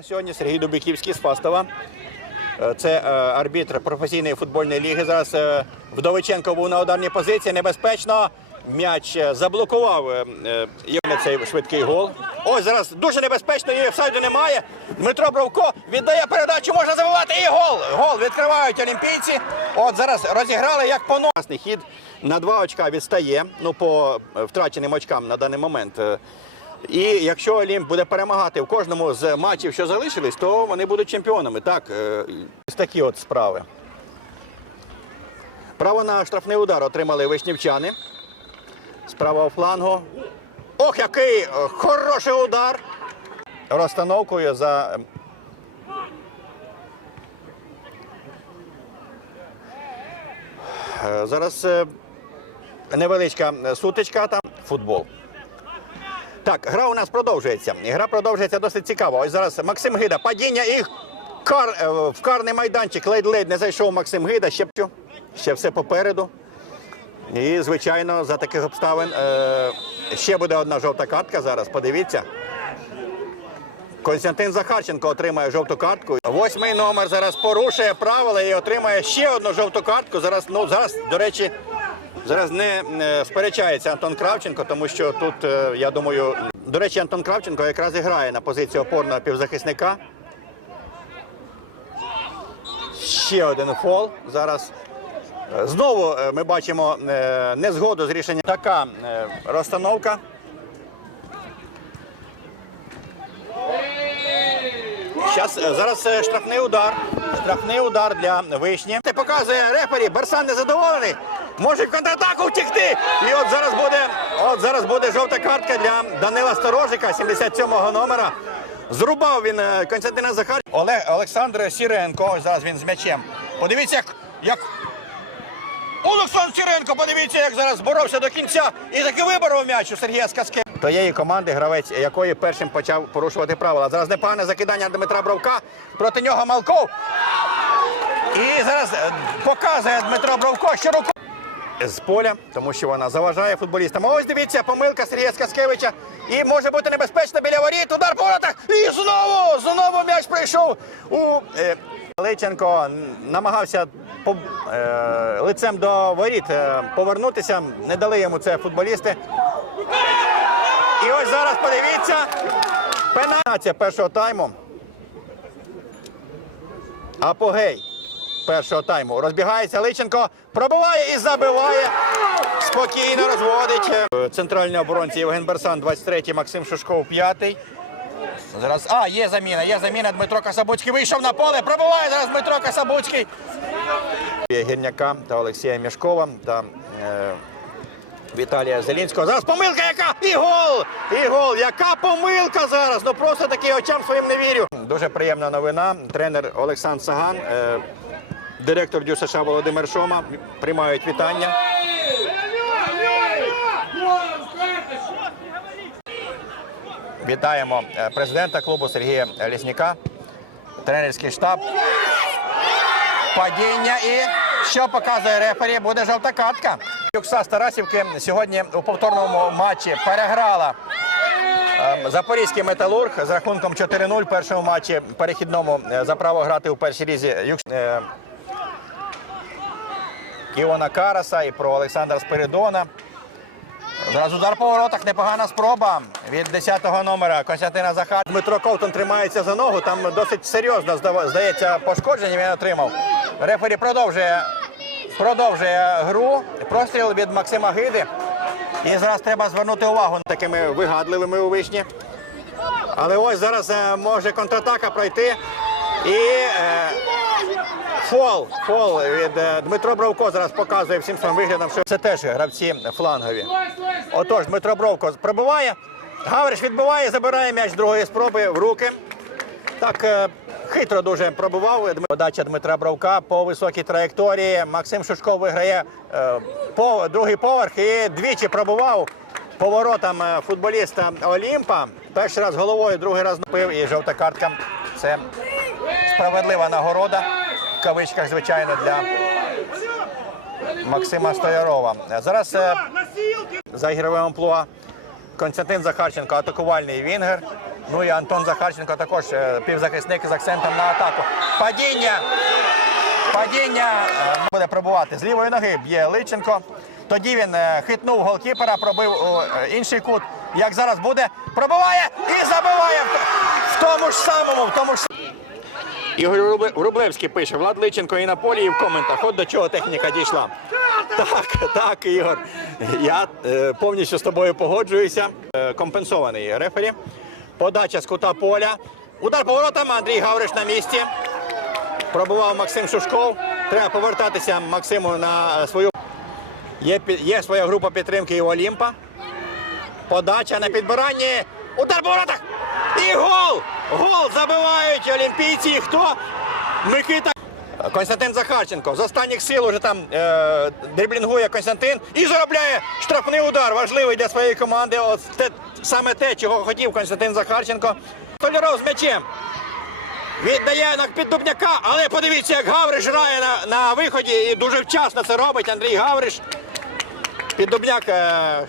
На сьогодні Сергій Дубіківський з Фастова. Е, Це е, арбітр професійної футбольної ліги. Зараз е, Вдовиченко був на ударній позиції. Небезпечно. М'яч заблокував е, е, цей швидкий гол. Ось зараз дуже небезпечно, і офсайду немає. Дмитро Бровко віддає передачу, можна забивати і гол. Гол відкривають олімпійці. От зараз розіграли як по Власний хід на два очка відстає. Ну по втраченим очкам на даний момент. І якщо Олімп буде перемагати в кожному з матчів, що залишились, то вони будуть чемпіонами. Так, е, ось такі от справи. Право на штрафний удар отримали вишнівчани. З правого флангу. Ох, який е, хороший удар! Розстановкою за. Е, Зараз невеличка сутичка там. Футбол. Так, гра у нас продовжується. Гра продовжується досить цікаво. Ось зараз Максим Гида. Падіння і кар, е, в карний майданчик. Ледь-ледь не зайшов Максим Гида. Ще, ще все попереду. І, звичайно, за таких обставин е, ще буде одна жовта картка зараз. Подивіться. Константин Захарченко отримає жовту картку. Восьмий номер зараз порушує правила і отримає ще одну жовту картку. Зараз, ну, зараз, до речі, зараз не е, сперечається Антон Кравченко, тому що тут, е, я думаю, до речі, Антон Кравченко якраз і грає на позиції опорного півзахисника. Ще один фол зараз. Е, Знову ми бачимо незгоду з рішенням. Така розстановка. Щас, зараз штрафний удар. Штрафний удар для вишні. Це показує рефері. Барсан незадоволений. Може в контратаку втікти. І от зараз буде, от зараз буде жовта картка для Данила Сторожика, 77-го номера. Зрубав він е, Константина Захар. Олег Олександр Сіренко. Зараз він з м'ячем. Подивіться, як, як Олександр Сіренко, подивіться, як зараз боровся до кінця і таки виборов м'яч у Сергія Сказке. Тієї команди, гравець якої першим почав порушувати правила. Зараз непогане закидання Дмитра Бровка. Проти нього Малков. І зараз е, показує Дмитро Бровко, що руку з поля, тому що вона заважає футболістам. Ось дивіться, помилка Сергія Скаскевича. І може бути небезпечно біля воріт. Удар по воротах. І знову, знову м'яч прийшов у е, Личенко. Намагався по, е, лицем до воріт е, повернутися. Не дали йому це футболісти. І ось зараз подивіться. Пенація першого тайму. Апогей першого тайму. Розбігається Личенко, пробиває і забиває. Спокійно розводить. Центральний оборонці Євген Берсан, 23-й, Максим Шушков, 5-й. Зараз. А, є заміна, є заміна. Дмитро Касабуцький вийшов на поле. Пробиває зараз Дмитро Касабуцький. Гірняка та Олексія Мішкова та е, Віталія Зелінського. Зараз помилка яка! І гол! І гол! Яка помилка зараз! Ну просто таки очам своїм не вірю. Дуже приємна новина. Тренер Олександр Саган, е, директор ДЮСШ Володимир Шома приймають вітання. Вітаємо е, президента клубу Сергія Лісніка, тренерський штаб. Падіння і що показує рефері, буде жовта картка. Юкса з Тарасівки сьогодні у повторному матчі переграла ем, Запорізький металург з рахунком 4-0 в першому матчі перехідному е, за право грати у першій лізі Е, Караса і про Олександра Спиридона. Зараз удар по воротах, непогана спроба від 10-го номера Костянтина Захар. Дмитро Ковтун тримається за ногу. Там досить серйозно здається пошкодження він отримав. Рефері продовжує, продовжує гру. Простріл від Максима Гиди. І зараз треба звернути увагу на такими вигадливими у вишні. Але ось зараз е, може контратака пройти. І е, фол, фол від е, Дмитро Бровко зараз показує всім своїм виглядом, що це теж гравці флангові. Отож, Дмитро Бровко пробиває. Гавриш відбиває, забирає м'яч другої спроби в руки. Так е, хитро дуже пробивав Дм- подача Дмитра Бровка по високій траєкторії. Максим Шушков виграє е, по другий поверх і двічі пробував поворотом футболіста Олімпа. Перший раз головою, другий раз напив і жовта картка. Це справедлива нагорода. Кавичках, звичайно, для Максима Столярова. Зараз е, за ігровим амплуа Константин Захарченко, атакувальний вінгер. Ну і Антон Захарченко також е, півзахисник з акцентом на атаку. Падіння. Падіння е, буде пробувати з лівої ноги. Б'є Личенко. Тоді він хитнув голкіпера, пробив інший кут. Як зараз буде, пробиває і забиває в тому ж самому, в тому ж Ігор Рубле- Врублевський пише, Влад Личенко і на полі, і в коментах. От до чого техніка дійшла. Так, так, Ігор. Я е, повністю з тобою погоджуюся. Е, компенсований рефері. Подача з кута поля. Удар поворотом. Андрій Гавриш на місці. Пробував Максим Шушков. Треба повертатися Максиму на свою. Є, є своя група підтримки і Олімпа. Подача на підбиранні. Удар по воротах. І гол! Гол забивають олімпійці. Хто? Микита. Константин Захарченко з останніх сил уже там е, дриблінгує Константин і заробляє штрафний удар. Важливий для своєї команди. От те, саме те, чого хотів Константин Захарченко. Толяров з м'ячем. Віддає на піддубняка, але подивіться, як Гавриш грає на, на виході і дуже вчасно це робить Андрій Гавриш. Піддубняк. Е,